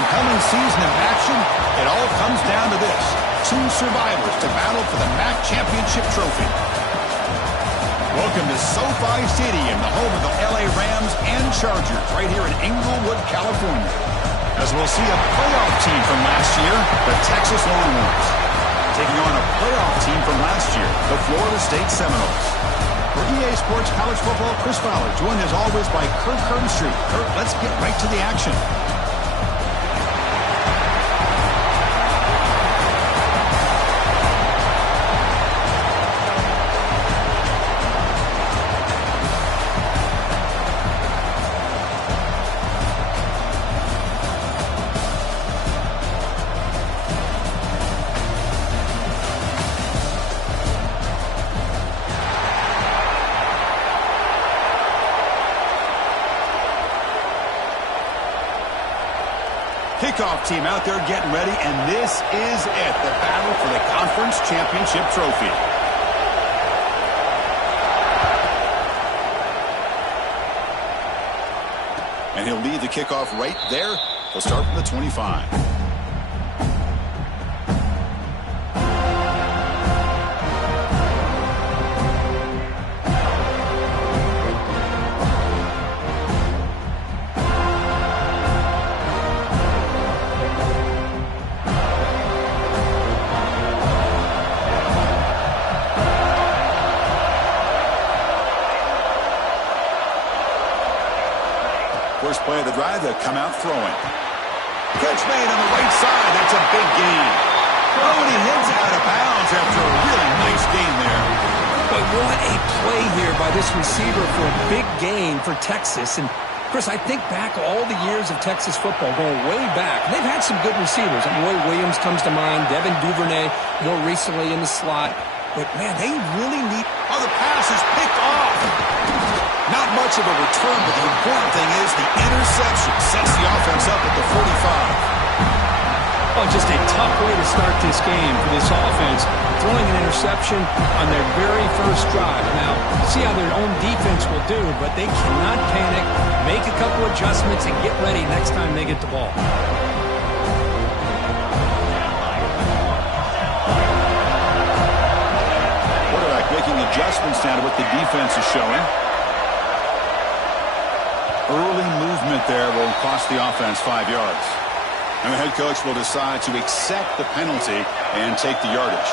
compelling season of action, it all comes down to this. Two survivors to battle for the MAC championship trophy. Welcome to SoFi Stadium, the home of the LA Rams and Chargers, right here in Inglewood, California. As we'll see a playoff team from last year, the Texas Longhorns, taking on a playoff team from last year, the Florida State Seminoles. For EA Sports College Football, Chris Fowler, joined as always by Kurt Street. Kurt, let's get right to the action. Kickoff team out there getting ready, and this is it, the battle for the conference championship trophy. And he'll lead the kickoff right there. He'll start from the 25. First play of the drive, they'll come out throwing. Catch made on the right side. That's a big gain. Oh, and he hits out of bounds after a really nice gain there. But what a play here by this receiver for a big gain for Texas. And, Chris, I think back all the years of Texas football, going way back. They've had some good receivers. Roy Williams comes to mind, Devin Duvernay more recently in the slot. But, man, they really need... Oh, the pass is picked off. Not much of a return, but the important thing is the interception sets the offense up at the 45. Oh, just a tough way to start this game for this offense, throwing an interception on their very first drive. Now, see how their own defense will do, but they cannot panic, make a couple adjustments, and get ready next time they get the ball. Quarterback making adjustments now to what the defense is showing. Early movement there will cost the offense 5 yards. And the head coach will decide to accept the penalty and take the yardage.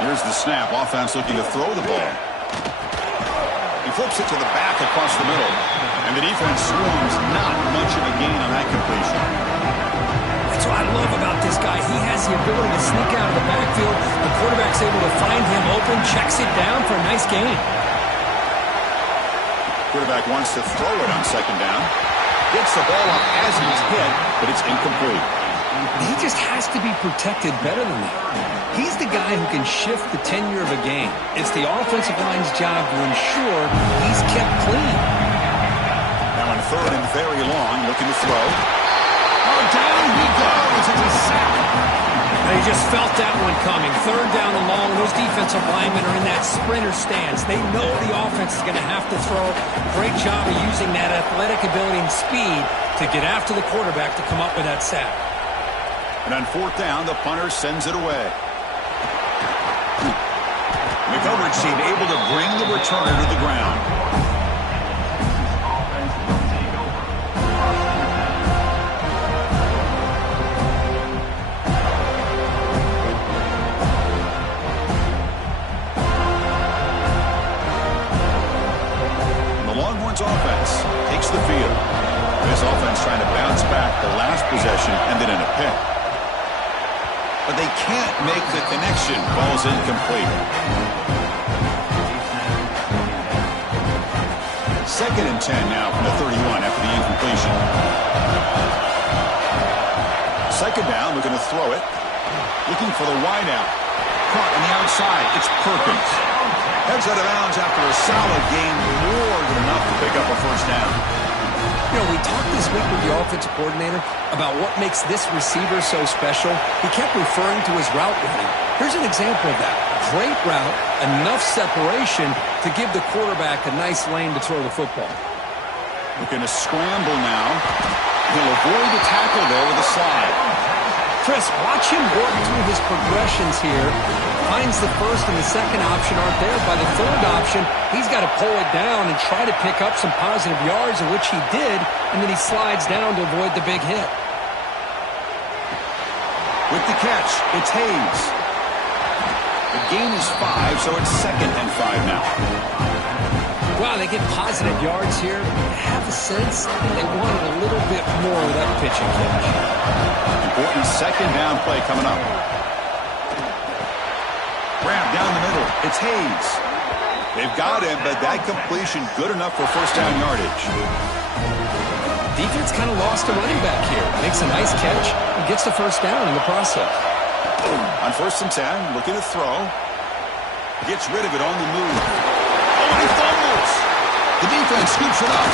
Here's the snap. Offense looking to throw the ball. He flips it to the back across the middle. And the defense swarms. Not much of a gain on that completion. That's what I love about this guy. He has the ability to sneak out of the backfield. The quarterback's able to find him open, checks it down for a nice gain. Quarterback wants to throw it on second down. Gets the ball up as he's hit, but it's incomplete. He just has to be protected better than that. He's the guy who can shift the tenure of a game. It's the offensive line's job to ensure he's kept clean. Now on third and very long, looking to throw. Oh, down he goes. It's a sack. They just felt that one coming. Third down and long. Those defensive linemen are in that sprinter stance. They know the offense is going to have to throw. Great job of using that athletic ability and speed to get after the quarterback to come up with that sack. And on fourth down, the punter sends it away. The coverage team able to bring the returner to the ground. Offense takes the field. This offense trying to bounce back. The last possession ended in a pick. But they can't make the connection. Ball's incomplete. Second and 10 now from the 31 after the incompletion. Second down, looking to throw it. Looking for the wide out. Caught on the outside. It's Perkins. Heads out of bounds after a solid game, more than enough to pick up a first down. You know, we talked this week with the offensive coordinator about what makes this receiver so special. He kept referring to his route running. Here's an example of that. Great route, enough separation to give the quarterback a nice lane to throw the football. Looking to scramble now. He'll avoid the tackle there with a slide. Chris, watch him work through his progressions here. Finds the first and the second option aren't there. By the third option, he's got to pull it down and try to pick up some positive yards, of which he did, and then he slides down to avoid the big hit. With the catch, it's Hayes. The gain is 5, so it's 2nd and 5 now. Wow, they get positive yards here. I have a sense they wanted a little bit more of that pitch and catch. Important 2nd down play coming up. Grab down the middle. It's Hayes. They've got him, but that completion good enough for first down yardage. Defense kind of lost a running back here. Makes a nice catch and gets the first down in the process. On 1st and 10, looking to throw. Gets rid of it on the move. Oh, and he fumbles. The defense scoops it up.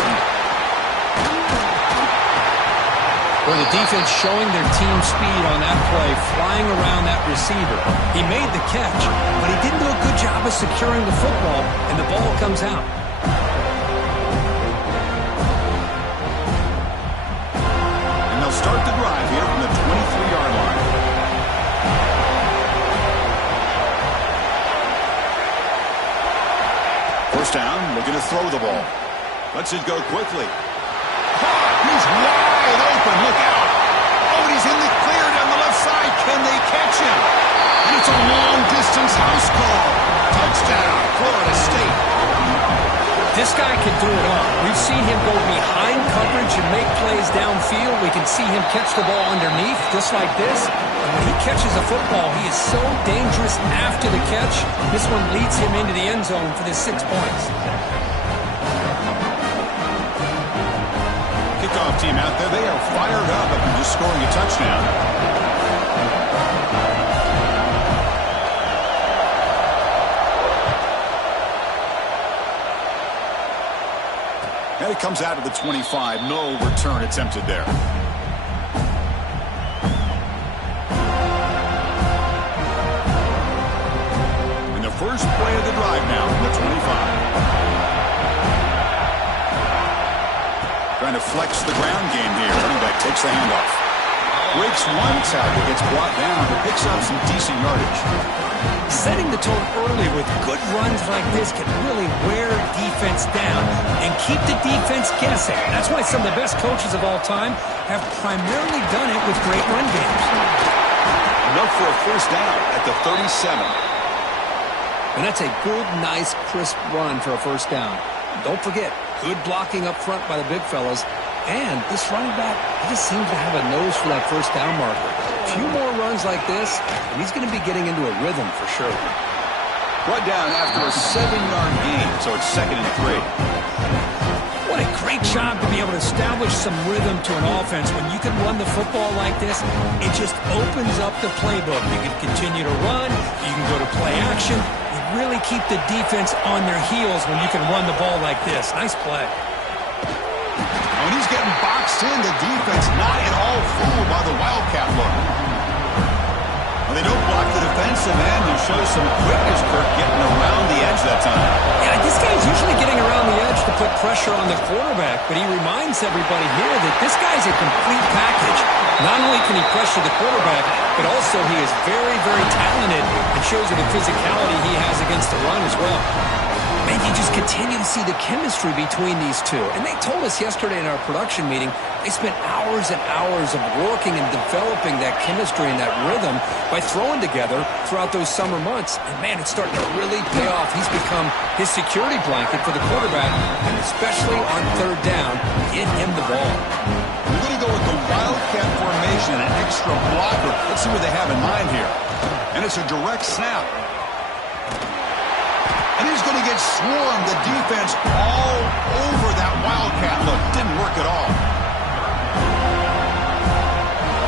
Well, the defense showing their team speed on that play, flying around that receiver. He made the catch, but he didn't do a good job of securing the football, and the ball comes out. And they'll start the drive here from the 23-yard line. First down, looking to throw the ball. Lets it go quickly. He's wide open. Look out. Oh, and he's in the clear down the left side. Can they catch him? And it's a long-distance house call. Touchdown, Florida State. This guy can do it all. We've seen him go behind coverage and make plays downfield. We can see him catch the ball underneath, just like this. And when he catches a football, he is so dangerous after the catch. This one leads him into the end zone for the 6 points. Kickoff team out there, they are fired up after just scoring a touchdown. And it comes out of the 25. No return attempted there. And the first play of the drive now from the 25. Trying to flex the ground game here. Running back takes the handoff. Breaks one tackle, gets brought down, but picks up some decent yardage. Setting the tone early with good runs like this can really wear defense down and keep the defense guessing. That's why some of the best coaches of all time have primarily done it with great run games. Enough for a first down at the 37. And that's a good, nice, crisp run for a first down. Don't forget, good blocking up front by the big fellas. And this running back, he just seems to have a nose for that first down marker. A few more runs like this, and he's going to be getting into a rhythm for sure. Brought down after a 7-yard gain, so it's 2nd and 3. What a great job to be able to establish some rhythm to an offense. When you can run the football like this, it just opens up the playbook. You can continue to run. You can go to play action. You really keep the defense on their heels when you can run the ball like this. Nice play. When he's getting boxed in, the defense not at all fooled by the Wildcat look. Well, they don't block the defensive end and show some quickness, Kirk, getting around the edge that time. Yeah, this guy's usually getting around the edge to put pressure on the quarterback, but he reminds everybody here that this guy's a complete package. Not only can he pressure the quarterback, but also he is very, very talented and shows you the physicality he has against the run as well. Man, you just continue to see the chemistry between these two. And they told us yesterday in our production meeting, they spent hours and hours of working and developing that chemistry and that rhythm by throwing together throughout those summer months. And man, it's starting to really pay off. He's become his security blanket for the quarterback, and especially on third down, get him the ball. We're going to go with the Wildcat formation, an extra blocker. Let's see what they have in mind here. And it's a direct snap. And he's going to get swarmed. The defense all over that Wildcat look. Didn't work at all.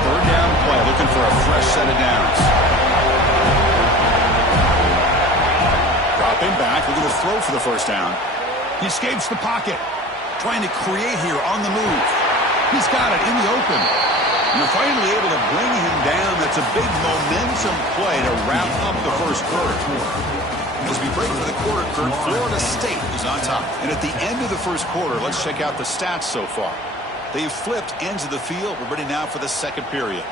Third down play, looking for a fresh set of downs. Dropping back, looking to throw for the first down. He escapes the pocket. Trying to create here on the move. He's got it in the open. You're finally able to bring him down. That's a big momentum play to wrap up the first quarter. As we break for the quarter, Kurt, Florida State is on top. And at the end of the first quarter, let's check out the stats so far. They've flipped ends of the field. We're ready now for the second period.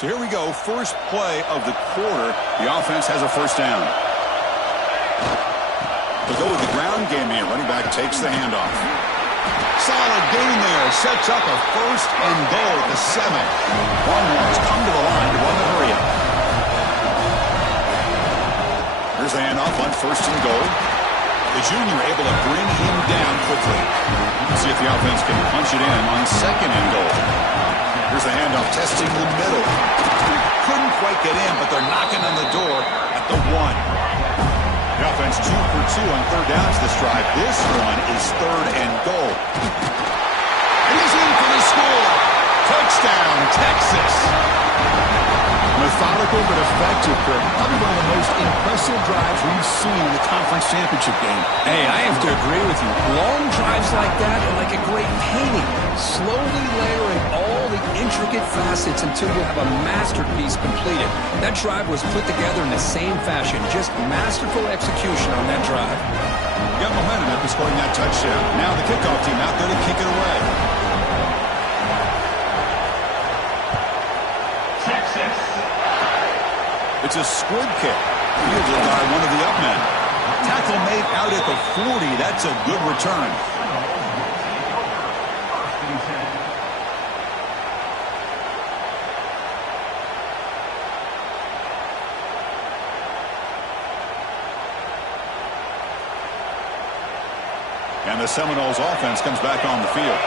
So here we go, first play of the quarter. The offense has a first down. They'll go with the ground game here. Running back takes the handoff. Solid gain there. Sets up a first and goal at the 7. Longhorns come to the line to run the hurry up. Here's the handoff on first and goal. The junior able to bring him down quickly. Let's see if the offense can punch it in on second and goal. Here's the handoff, testing the middle. Couldn't quite get in, but they're knocking on the door at the 1. The offense 2 for 2 on third downs this drive. This one is third and goal. And he's in for the score. Touchdown, Texas. Methodical but effective, Kurt. Probably one of the most impressive drives we've seen in the conference championship game. Hey, I have to agree with you. Long drives like that are like a great painting. Slowly layering all the intricate facets until you have a masterpiece completed. That drive was put together in the same fashion. Just masterful execution on that drive. Got momentum after scoring that touchdown. Now the kickoff team out there to kick it away. It's a squib kick. Fielded by one of the up men. Tackle made out at the 40. That's a good return. And the Seminoles offense comes back on the field.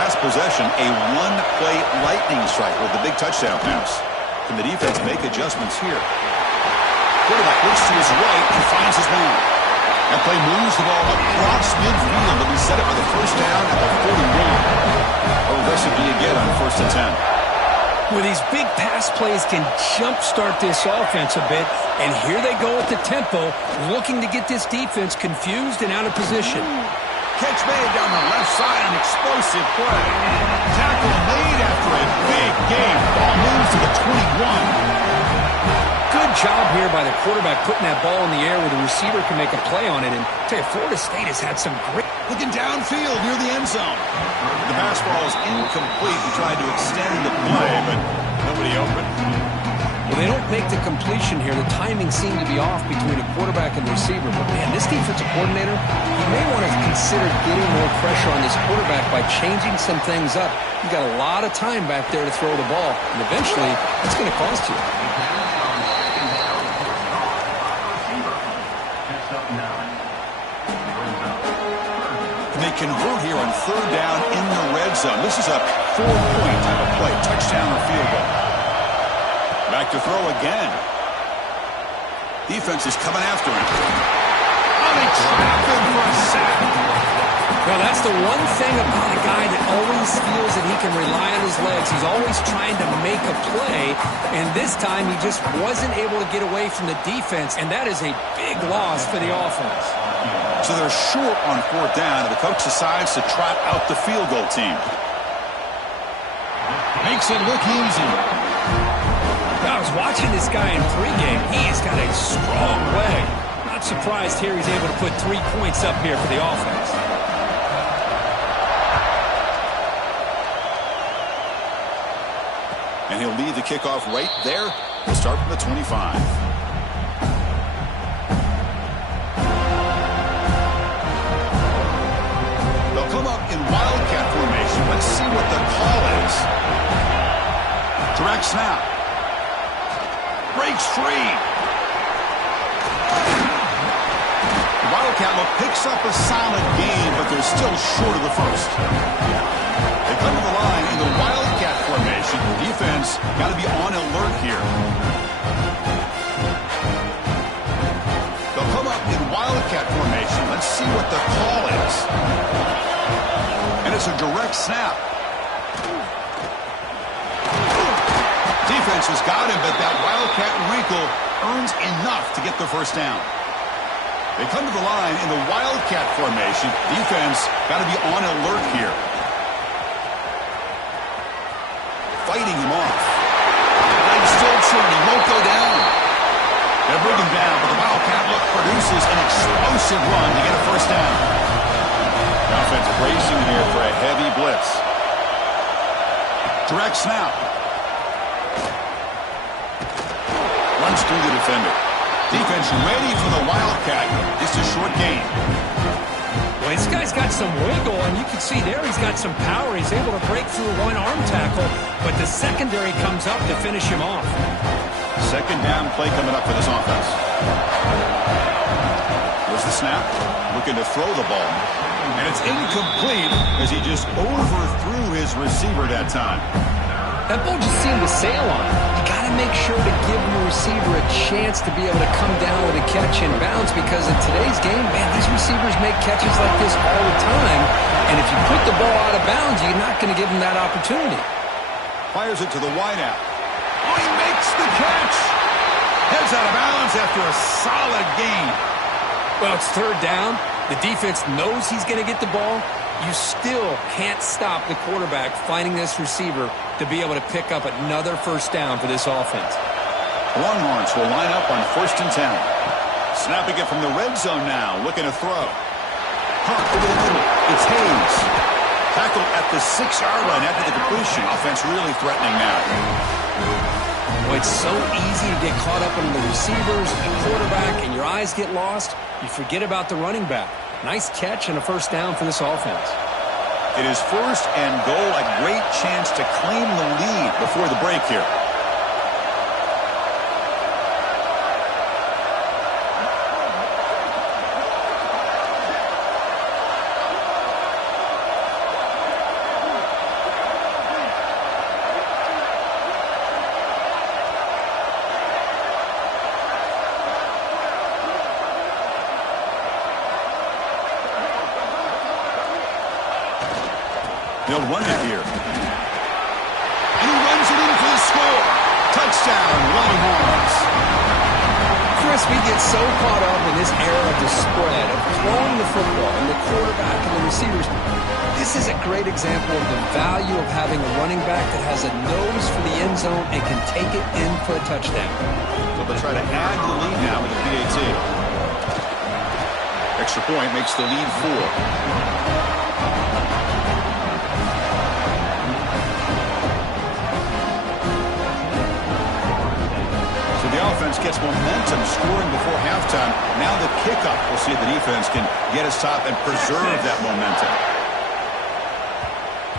Last possession, a one-play lightning strike with the big touchdown pass. Can the defense make adjustments here? Quarterback looks to his right and finds his man. That play moves the ball across midfield, and we set it for the first down at the 41. A recipe again on first and 10. Well, these big pass plays can jumpstart this offense a bit, and here they go at the tempo, looking to get this defense confused and out of position. Catch made down the left side, an explosive play. Tackle made after a big game. Ball moves to the 21. Good job here by the quarterback putting that ball in the air where the receiver can make a play on it. And I tell you, Florida State has had some great... Looking downfield near the end zone. The pass ball is incomplete. He tried to extend the play, but nobody open. Well, they don't make the completion here. The timing seemed to be off between a quarterback and the receiver. But, man, this defensive coordinator, he may want to consider getting more pressure on this quarterback by changing some things up. You've got a lot of time back there to throw the ball, and eventually it's going to cost you. And they convert here on third down in the red zone. This is a 4-point type of play, touchdown or field goal. Back to throw again. Defense is coming after him. Oh, they trap him for a sack. Well, that's the one thing about a guy that always feels that he can rely on his legs. He's always trying to make a play, and this time he just wasn't able to get away from the defense, and that is a big loss for the offense. So they're short on fourth down, and the coach decides to trot out the field goal team. Makes it look easy. I was watching this guy in pregame. He's got a strong leg. Not surprised here he's able to put 3 points up here for the offense. And he'll lead the kickoff right there. We'll start from the 25. They'll come up in wildcat formation. Let's see what the call is. Direct snap. Breaks free. The wildcat look picks up a solid gain, but they're still short of the first. They come to the line in the wildcat formation. The defense got to be on alert here. They'll come up in wildcat formation. Let's see what the call is. And it's a direct snap. Defense has got him, but that Wildcat wrinkle earns enough to get the first down. They come to the line in the Wildcat formation. Defense got to be on alert here. Fighting him off. Legs still churning, won't go down. They'll bring him down, but the Wildcat look produces an explosive run to get a first down. The offense bracing here for a heavy blitz. Direct snap. Runs through the defender. Defense ready for the Wildcat. Just a short gain. Well, this guy's got some wiggle, and you can see there he's got some power. He's able to break through one arm tackle, but the secondary comes up to finish him off. Second down play coming up for this offense. There's the snap. Looking to throw the ball. And it's incomplete as he just overthrew his receiver that time. That ball just seemed to sail on him. You got to make sure to give the receiver a chance to be able to come down with a catch and bounce, because in today's game, man, these receivers make catches like this all the time. And if you put the ball out of bounds, you're not going to give them that opportunity. Fires it to the wideout. Oh, he makes the catch. Heads out of bounds after a solid gain. Well, it's third down. The defense knows he's going to get the ball. You still can't stop the quarterback finding this receiver to be able to pick up another first down for this offense. Longhorns will line up on 1st and 10. Snapping it from the red zone now, looking to throw. Hunt over the middle. It's Hayes. Tackled at the 6-yard line after the completion. Offense really threatening now. Well, it's so easy to get caught up in the receivers and the quarterback, and your eyes get lost. You forget about the running back. Nice catch and a first down for this offense. It is 1st and goal. A great chance to claim the lead before the break here. They'll run it here. And he runs it in for the score. Touchdown, Longhorns. Chris, we get so caught up in this era of the spread, of throwing the football, and the quarterback and the receivers. This is a great example of the value of having a running back that has a nose for the end zone and can take it in for a touchdown. So they'll try to add to the lead now with the PAT. Extra point makes the lead 4. The offense gets momentum scoring before halftime. Now the kickoff. We'll see if the defense can get a stop and preserve that momentum.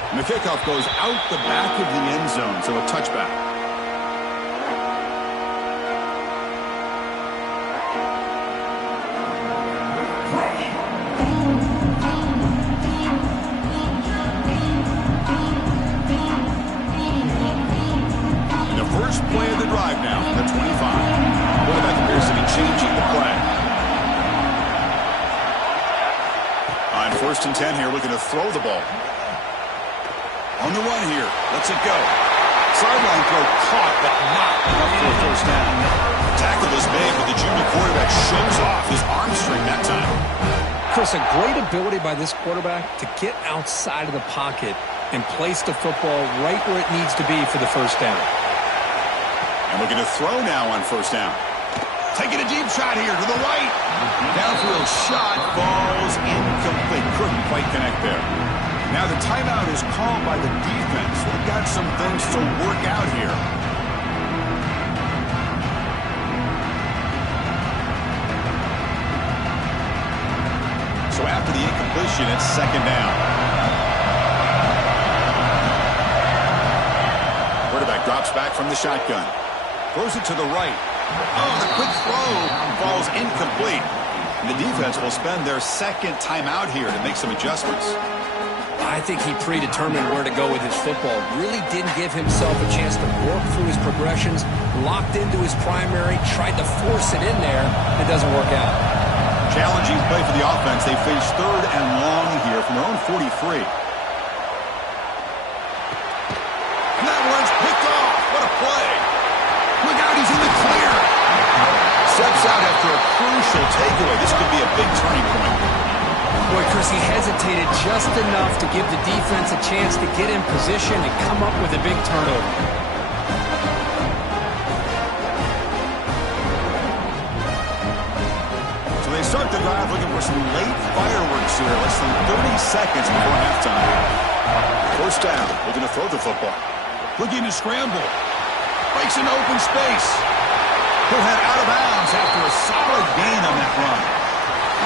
And the kickoff goes out the back of the end zone, so a touchback. First play of the drive now, the 25. Quarterback appears to be changing the play. On 1st and 10 here, looking to throw the ball. On the run here, lets it go. Sideline throw caught, but not enough for a first down. Tackle is made, but the junior quarterback shows off his arm strength that time. Chris, a great ability by this quarterback to get outside of the pocket and place the football right where it needs to be for the first down. And looking to throw now on 1st down. Taking a deep shot here to the right. Downfield shot falls incomplete. Couldn't quite connect there. Now the timeout is called by the defense. They've got some things to work out here. So after the incompletion, it's 2nd down. Quarterback drops back from the shotgun. Throws it to the right. Oh, the quick throw falls incomplete. And the defense will spend their 2nd timeout here to make some adjustments. I think he predetermined where to go with his football. Really didn't give himself a chance to work through his progressions. Locked into his primary, tried to force it in there. It doesn't work out. Challenging play for the offense. They face 3rd and long here from their own 43. And that one's picked off. What a play. after a crucial takeaway. This could be a big turning point. Boy, Chris, he hesitated just enough to give the defense a chance to get in position and come up with a big turnover. So they start the drive looking for some late fireworks here, less than 30 seconds before halftime. First down, looking to throw the football. Looking to scramble. Breaks an open space. He'll head out of bounds after a solid gain on that run.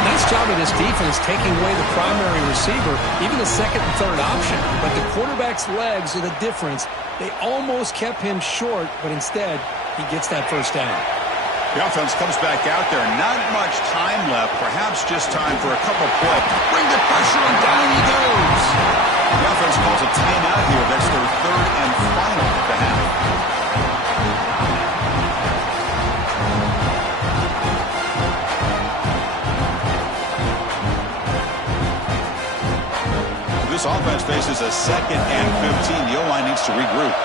Nice job of this defense taking away the primary receiver, even the second and third option. But the quarterback's legs are the difference. They almost kept him short, but instead, he gets that first down. The offense comes back out there. Not much time left. Perhaps just time for a couple plays. Bring the pressure, and down he goes. The offense calls a timeout here. That's their third and final at the half. This offense faces a 2nd and 15. The O-line needs to regroup.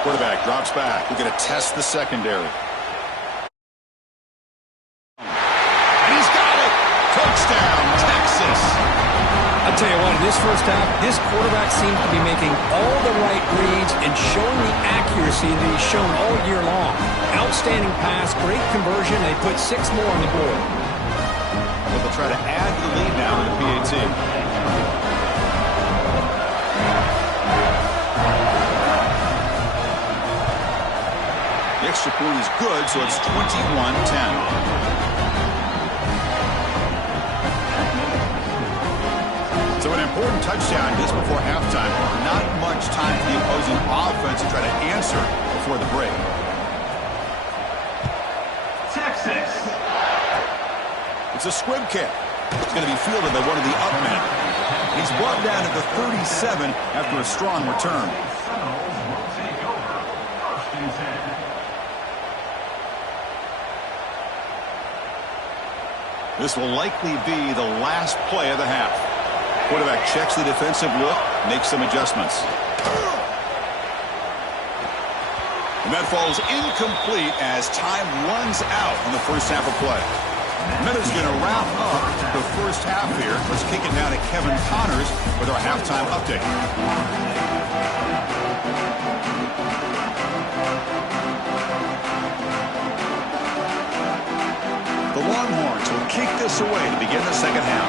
Quarterback drops back. We're going to test the secondary. And he's got it. Touchdown, Texas. I'll tell you what, in this first half, this quarterback seems to be making all the right reads and showing the accuracy that he's shown all year long. Outstanding pass, great conversion. They put 6 more on the board. But they'll try to add the lead now to the PAT. The extra point is good, so it's 21-10. So an important touchdown just before halftime. Not much time for the opposing offense to try to answer before the break. Texas. It's a squib kick. It's going to be fielded by one of the up men. He's brought down at the 37 after a strong return. This will likely be the last play of the half. Quarterback checks the defensive look, makes some adjustments. And that falls incomplete as time runs out in the first half of play. Minutes going to wrap up the first half here. Let's kick it down to Kevin Connors with our halftime update. The Longhorns will kick this away to begin the second half.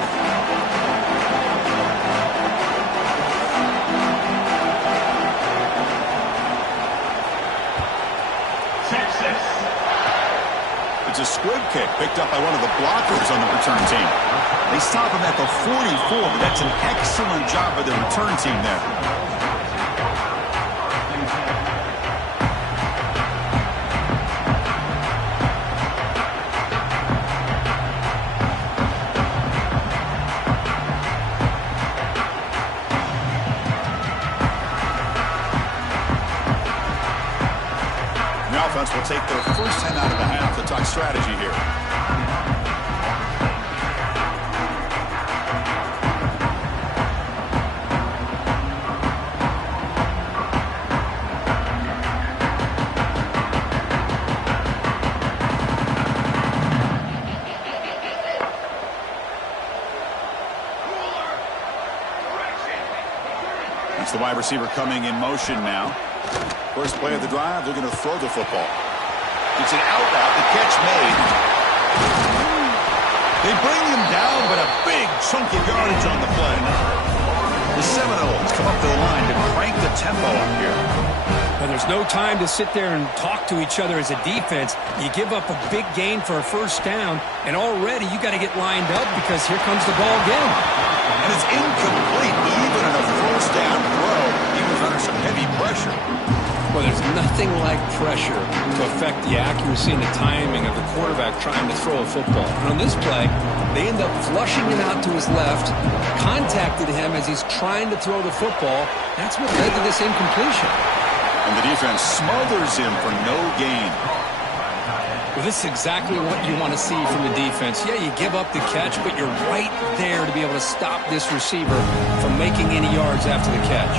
It's a squib kick picked up by one of the blockers on the return team. They stop him at the 44, but that's an excellent job by the return team there. Will take their first time out of the half to talk strategy here. That's the wide receiver coming in motion now. First play of the drive, they're going to throw the football. It's an out route, the catch made. They bring him down, but a big chunk of yardage on the play. The Seminoles come up the line to crank the tempo up here. Well, there's no time to sit there and talk to each other as a defense. You give up a big gain for a first down, and already you got to get lined up because here comes the ball again. And it's incomplete, even in a first down throw. He was under some heavy pressure. Well, there's nothing like pressure to affect the accuracy and the timing of the quarterback trying to throw a football. And on this play, they end up flushing him out to his left, contacted him as he's trying to throw the football. That's what led to this incompletion. And the defense smothers him for no gain. Well, this is exactly what you want to see from the defense. Yeah, you give up the catch, but you're right there to be able to stop this receiver from making any yards after the catch.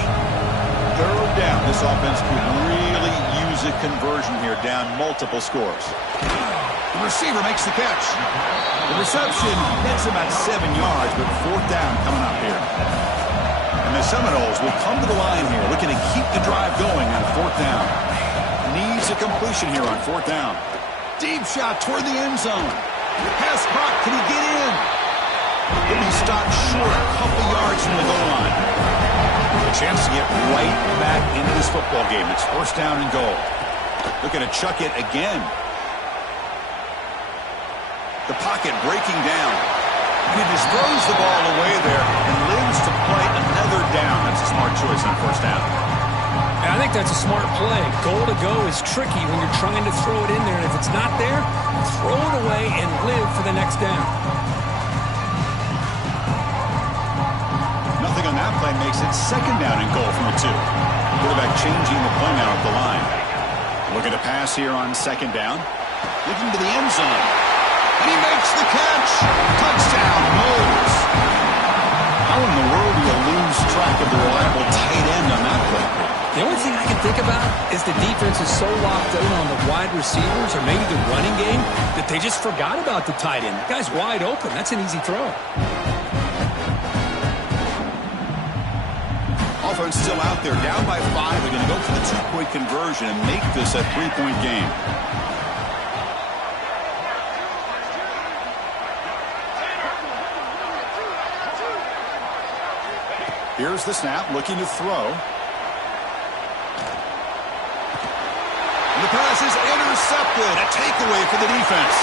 Third down, this offense could really use needs a conversion here, down multiple scores. The receiver makes the catch. The reception gets about 7 yards, but 4th down coming up here. And the Seminoles will come to the line here, looking to keep the drive going on 4th down. Needs a completion here on 4th down. Deep shot toward the end zone. Pass caught. Can he get in? He'll be stopped short a couple yards from the goal line. A chance to get right back into this football game. It's 1st down and goal. Looking to chuck it again. The pocket breaking down. He just throws the ball away there and lives to play another down. That's a smart choice on 1st down. I think that's a smart play. Goal to go is tricky when you're trying to throw it in there. And if it's not there, throw it away and live for the next down. Nothing on that play makes it 2nd down and goal from the 2. Quarterback changing the play now at the line. Looking to pass here on 2nd down. Looking to the end zone. And he makes the catch. Touchdown, Moles. How in the world do you lose track of the reliable tight end on that play? The only thing I can think about is the defense is so locked in on the wide receivers or maybe the running game that they just forgot about the tight end. The guy's wide open. That's an easy throw. Offense still out there, down by 5. They're going to go for the 2-point conversion and make this a 3-point game. Here's the snap, looking to throw. And the pass is intercepted. A takeaway for the defense.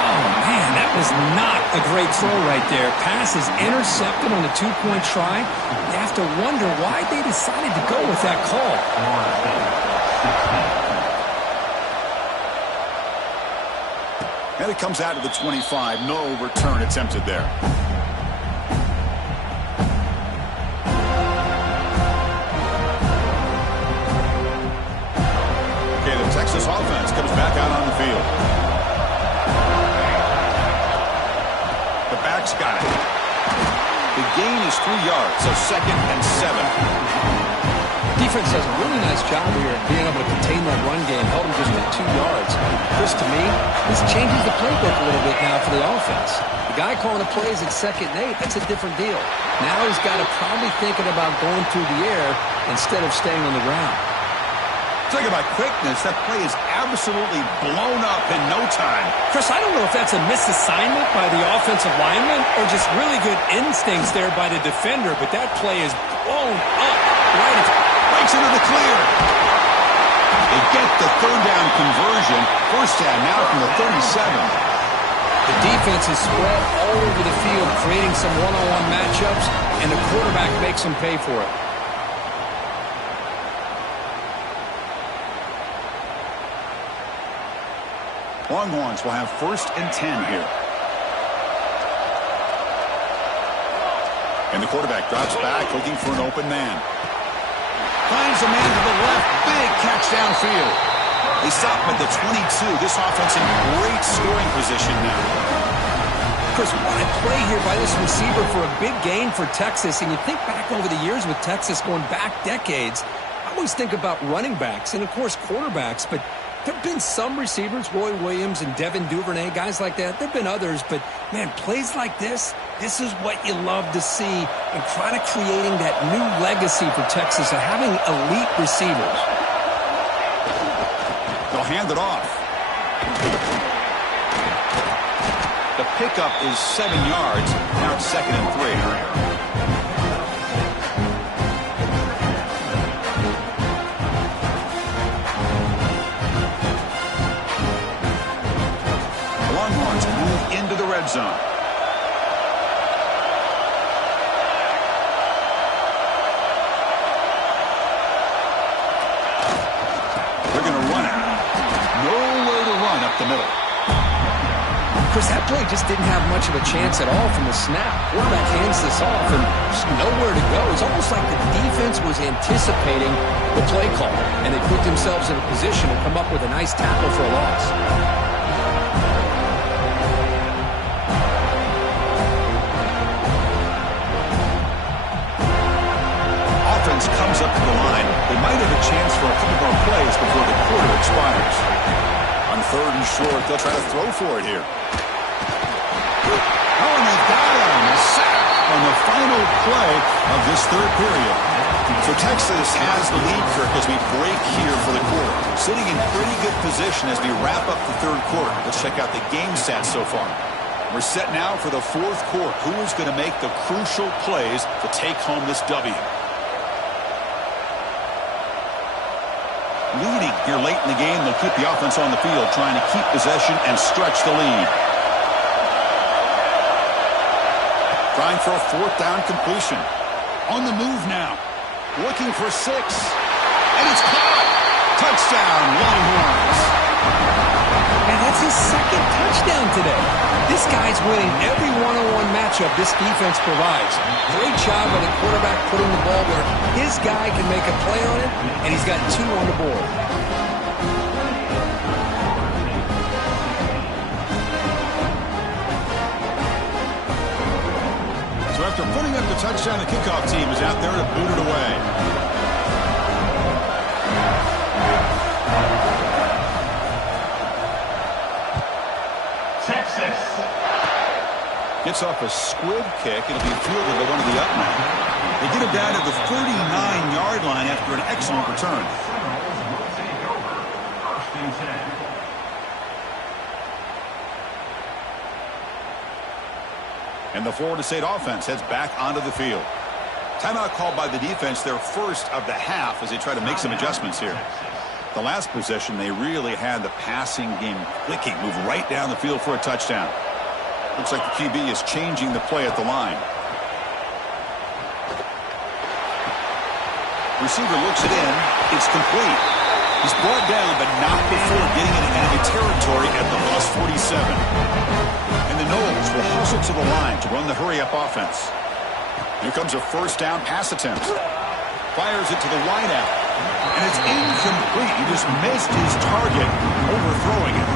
Oh, man, that was not a great throw right there. Pass is intercepted on the 2-point try. You have to wonder why they decided to go with that call. And it comes out to the 25. No return attempted there. Texas offense comes back out on the field. The back's got it. The gain is 3 yards, so 2nd and 7. Defense does a really nice job here of being able to contain that run game. Held him just at 2 yards. Chris, to me, this changes the playbook a little bit now for the offense. The guy calling the plays at 2nd and 8, that's a different deal. Now he's got to probably thinking about going through the air instead of staying on the ground. Talk about quickness. That play is absolutely blown up in no time. Chris, I don't know if that's a misassignment by the offensive lineman or just really good instincts there by the defender, but that play is blown up right breaks into the clear. They get the 3rd down conversion. 1st down now from the 37. The defense is spread all over the field, creating some one-on-one matchups, and the quarterback makes them pay for it. Longhorns will have 1st and 10 here. And the quarterback drops back, looking for an open man. Finds a man to the left. Big catch downfield. They stop at the 22. This offense in great scoring position now. Chris, what a play here by this receiver for a big gain for Texas. And you think back over the years with Texas going back decades, I always think about running backs and, of course, quarterbacks, but there have been some receivers, Roy Williams and Devin Duvernay, guys like that. There have been others, but, man, plays like this is what you love to see and kind of creating that new legacy for Texas of having elite receivers. They'll hand it off. The pickup is 7 yards. Now it's 2nd and 3. Into the red zone. They're going to run it. Nowhere to run up the middle. Chris, that play just didn't have much of a chance at all from the snap. Quarterback hands this off and just nowhere to go. It's almost like the defense was anticipating the play call, and they put themselves in a position to come up with a nice tackle for a loss. Comes up to the line. They they'll try to throw for it here. Oh, and they got him. A sack on the final play of this third period. So Texas has the lead, Kirk, as we break here for the quarter. Sitting in pretty good position as we wrap up the third quarter. Let's check out the game stats so far. We're set now for the fourth quarter. Who is going to make the crucial plays to take home this W? Leading here late in the game, they'll keep the offense on the field, trying to keep possession and stretch the lead. Trying for a fourth down completion. On the move now. Looking for 6. And it's caught. Touchdown, Longhorns. And that's his second touchdown today. This guy's winning every one-on-one matchup this defense provides. Great job by the quarterback putting the ball where his guy can make a play on it, and he's got 2 on the board. So after putting up the touchdown, the kickoff team is out there to boot it away. Texas gets off a squib kick. It'll be fielded by one of the up men. They get him down to the 39-yard line after an excellent return. And the Florida State offense heads back onto the field. Timeout called by the defense, their first of the half, as they try to make some adjustments here. The last possession, they really had the passing game clicking, move right down the field for a touchdown. Looks like the QB is changing the play at the line. Receiver looks it in. It's complete. He's brought down, but not before getting into enemy territory at the +47. And the Noles will hustle to the line to run the hurry-up offense. Here comes a first down pass attempt. Fires it to the wideout. And it's incomplete. He just missed his target, overthrowing it.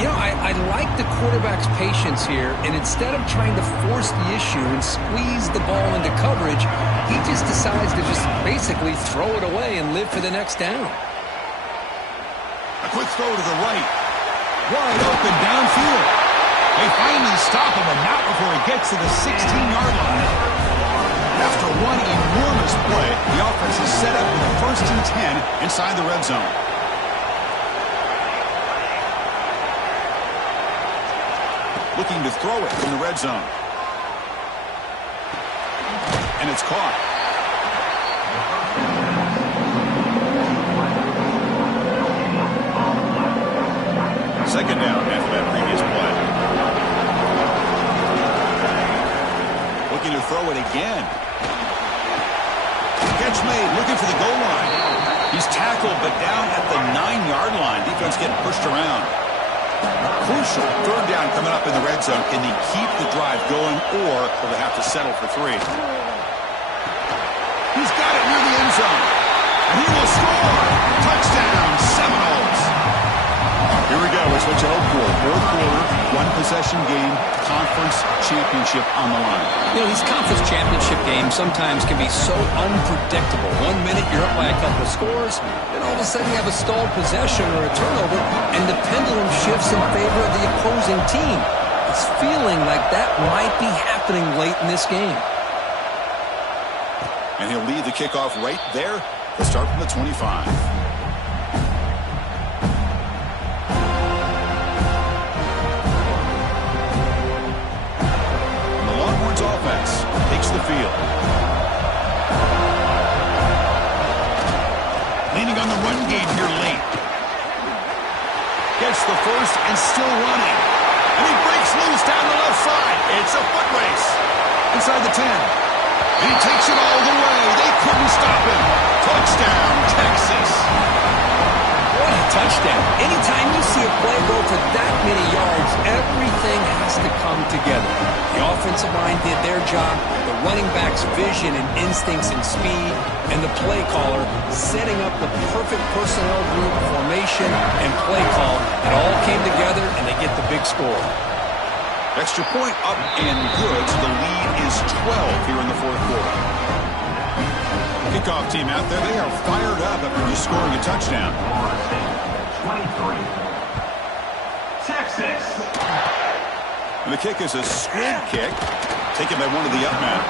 You know, I like the quarterback's patience here, and instead of trying to force the issue and squeeze the ball into coverage, he just decides to just basically throw it away and live for the next down. A quick throw to the right. Wide open downfield. They finally stop him, and not before he gets to the 16-yard line. After one enormous play, the offense is set up with a 1st and 10 inside the red zone. Looking to throw it from the red zone. And it's caught. Second down after that previous play. Looking to throw it again. Catch made, looking for the goal line. He's tackled, but down at the 9-yard line. Defense getting pushed around. Crucial third down coming up in the red zone. Can they keep the drive going, or will they have to settle for 3? He's got it near the end zone. And he will score. Touchdown, Seminoles. Here we go. It's what you hope for. Fourth quarter, one-possession game, conference championship on the line. You know, these conference championship games sometimes can be so unpredictable. 1 minute you're up by a couple of scores, then all of a sudden you have a stalled possession or a turnover, and the pendulum shifts in favor of the opposing team. It's feeling like that might be happening late in this game. And he'll lead the kickoff right there. Let's start from the 25. Offense takes the field. Leaning on the run game here late. Gets the first and still running. And he breaks loose down the left side. It's a foot race. Inside the 10. And he takes it all the way. They couldn't stop him. Touchdown, Texas. What a touchdown. Anytime you see a play go for that many yards, everything has to come together. The offensive line did their job, the running back's vision and instincts and speed, and the play caller setting up the perfect personnel group, formation, and play call. It all came together, and they get the big score. Extra point up and good, so the lead is 12 here in the fourth quarter. Kickoff team out there, they are fired up after just scoring a touchdown. And the kick is a squib kick, taken by one of the up men.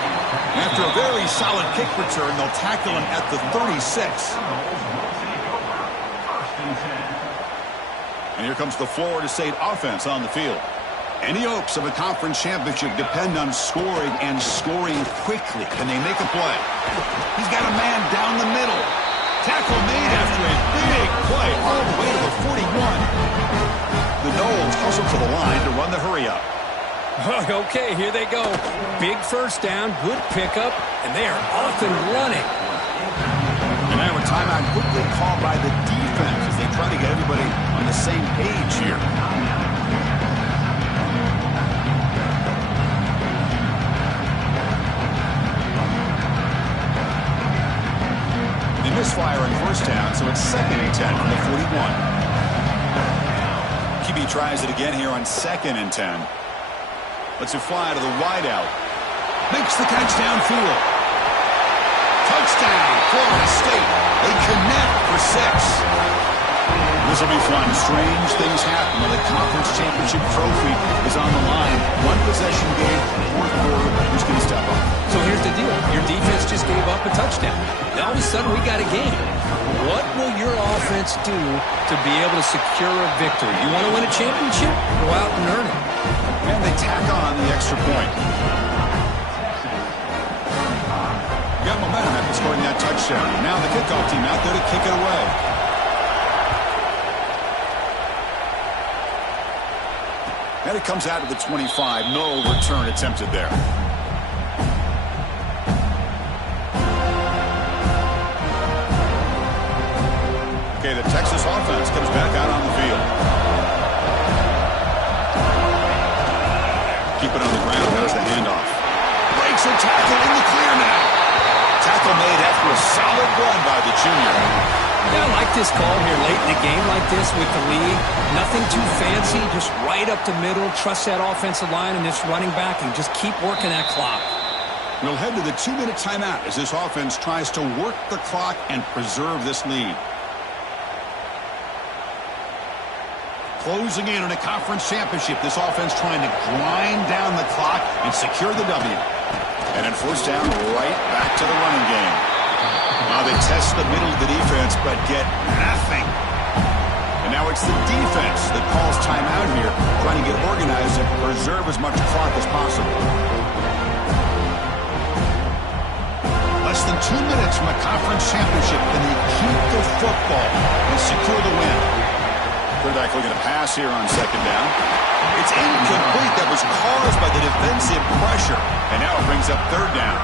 After a very solid kick return, they'll tackle him at the 36. And here comes the Florida State offense on the field. Any hopes of a conference championship depend on scoring and scoring quickly. Can they make a play? He's got a man down the middle. Tackle made after a big play all the way to the 41. The Noles hustle to the line to run the hurry-up. Okay, here they go. Big first down, good pickup, and they are off and running. And now a timeout quickly called by the defense as they try to get everybody on the same page here. They misfire on first down, so it's 2nd and 10 from the 41. QB tries it again here on 2nd and 10. Lets it fly to the wideout. Makes the catch downfield. Touchdown, Florida State. They connect for 6. This will be fun. Strange things happen when the conference championship trophy is on the line. One possession game, fourth quarter. Who's going to step up? So here's the deal. Your defense just gave up a touchdown. Now all of a sudden we got a game. What will your offense do to be able to secure a victory? You want to win a championship? Go out and earn it. And they tack on the extra point. Got momentum after scoring that touchdown. Now the kickoff team out there to kick it away. And it comes out of the 25. No return attempted there. Okay, the Texas offense comes back out on the field. Keep it on the ground. There's the handoff. Breaks a tackle in the clear now. Tackle made after a solid run by the junior. Yeah, I like this call here late in the game like this with the lead. Nothing too fancy, just right up the middle. Trust that offensive line and this running back and just keep working that clock. We'll head to the 2-minute timeout as this offense tries to work the clock and preserve this lead. Closing in on a conference championship, this offense trying to grind down the clock and secure the W. And then first down, right back to the running game. Now they test the middle of the defense, but get nothing. And now it's the defense that calls timeout here, trying to get organized and preserve as much clock as possible. Less than 2 minutes from a conference championship, and they keep the football and secure the win. Quarterback looking to pass here on second down. It's incomplete. That was caused by the defensive pressure. And now it brings up third down.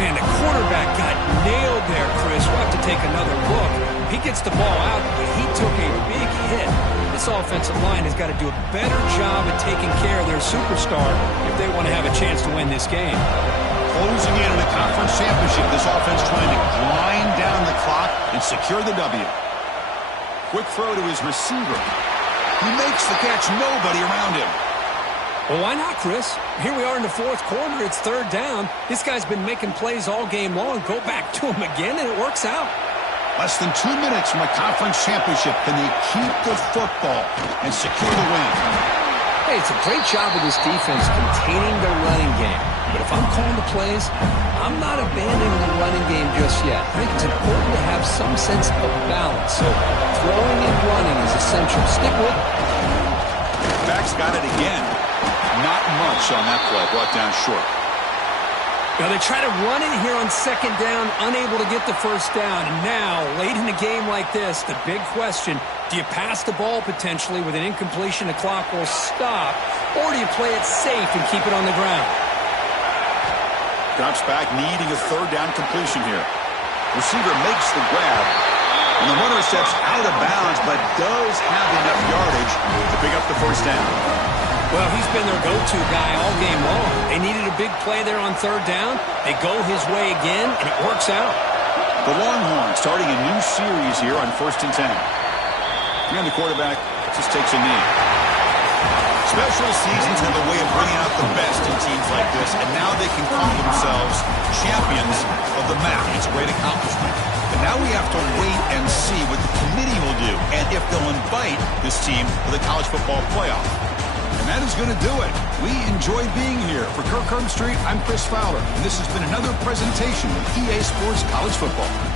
Man, the quarterback got nailed there, Chris. We'll have to take another look. He gets the ball out, but he took a big hit. This offensive line has got to do a better job at taking care of their superstar if they want to have a chance to win this game. Closing in on a conference championship, this offense trying to grind down the clock and secure the W. Quick throw to his receiver. He makes the catch, nobody around him. Well, why not, Chris? Here we are in the fourth quarter. It's third down. This guy's been making plays all game long. Go back to him again, and it works out. Less than 2 minutes from a conference championship. Can they keep the football and secure the win? Hey, it's a great job of this defense containing the running game. But if I'm calling the plays, I'm not abandoning the running game just yet. I think it's important to have some sense of balance. So throwing and running is essential. Stick with it. Back's got it again. Not much on that play. Brought down short. Now they try to run it here on second down, unable to get the first down. And now, late in a game like this, the big question, do you pass the ball potentially with an incompletion? The clock will stop. Or do you play it safe and keep it on the ground? Drops back, needing a third down completion here. Receiver makes the grab. And the runner steps out of bounds, but does have enough yardage to pick up the first down. Well, he's been their go-to guy all game long. They needed a big play there on third down. They go his way again, and it works out. The Longhorns starting a new series here on 1st and 10. And the quarterback just takes a knee. Special seasons have a way of bringing out the best in teams like this, and now they can call themselves champions of the MAC. It's a great accomplishment. But now we have to wait and see what the committee will do, and if they'll invite this team to the college football playoff. And that is going to do it. We enjoy being here. For Kirk Street, I'm Chris Fowler, and this has been another presentation of EA Sports College Football.